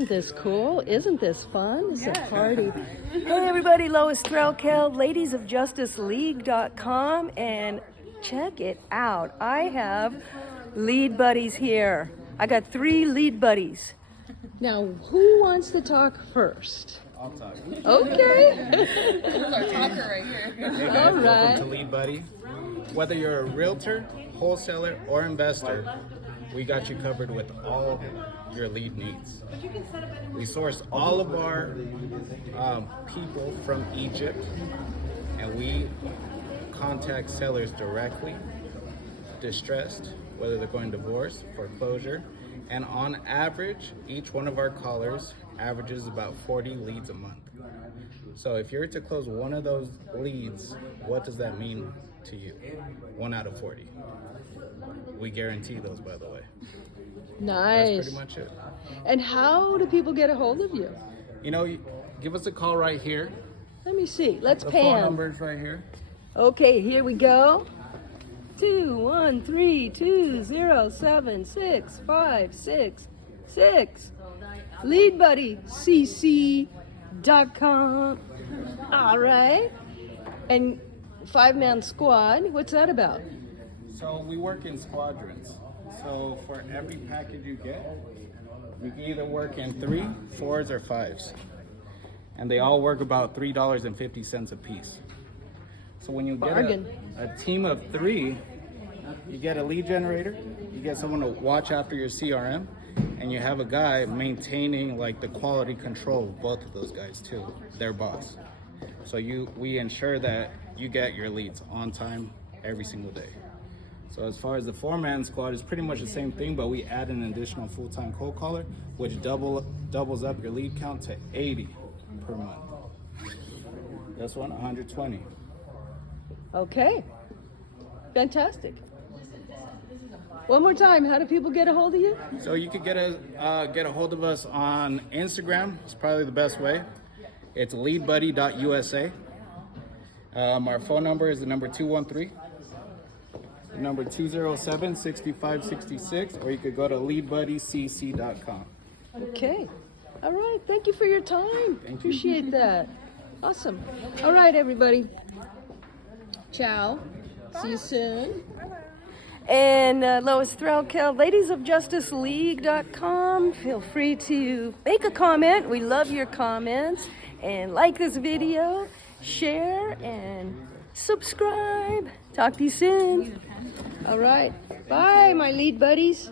Isn't this cool? Isn't this fun? It's a party. Hey everybody, Lois Threlkeld, ladiesofjusticeleague.com, and check it out. I have lead buddies here. I got 3 lead buddies. Now, who wants to talk first? I'll talk. Okay. Our talker right here. Hey guys, All right. welcome to Lead Buddy. Whether you're a realtor, wholesaler, or investor, we got you covered with all your lead needs. We source all of our people from Egypt, and we contact sellers directly, distressed, whether they're going divorce, foreclosure, and on average, each one of our callers averages about 40 leads a month. So if you're to close one of those leads, what does that mean to you? 1 out of 40. We guarantee those, by the way. Nice. That's pretty much it. And how do people get a hold of you? You know, give us a call right here. Let me see. Let's The phone pan. number is right here. Okay, here we go. 213-207-6566. LeadBuddyCC.com. All right. And 5-man squad. What's that about? So we work in squadrons. So for every package you get, you can either work in 3, 4s, or 5s. And they all work about $3.50 a piece. So when you get a team of 3, you get a lead generator, you get someone to watch after your CRM, and you have a guy maintaining like the quality control of both of those guys too, their boss. So we ensure that you get your leads on time every single day. So as far as the 4-man squad, it's pretty much the same thing, but we add an additional full-time cold caller, which doubles up your lead count to 80 per month. This one, 120. Okay. Fantastic. One more time, how do people get a hold of you? So you could get a hold of us on Instagram. It's probably the best way. It's leadbuddy.usa. Our phone number is the number 213. Number 207-6566, or you could go to leadbuddycc.com. Okay. All right. Thank you for your time. Thank you. Appreciate that. Awesome. All right, everybody. Ciao. See you soon. And Lois Threlkeld, ladiesofjusticeleague.com. Feel free to make a comment. We love your comments. And like this video, share, and subscribe. Talk to you soon. All right. Bye, my lead buddies.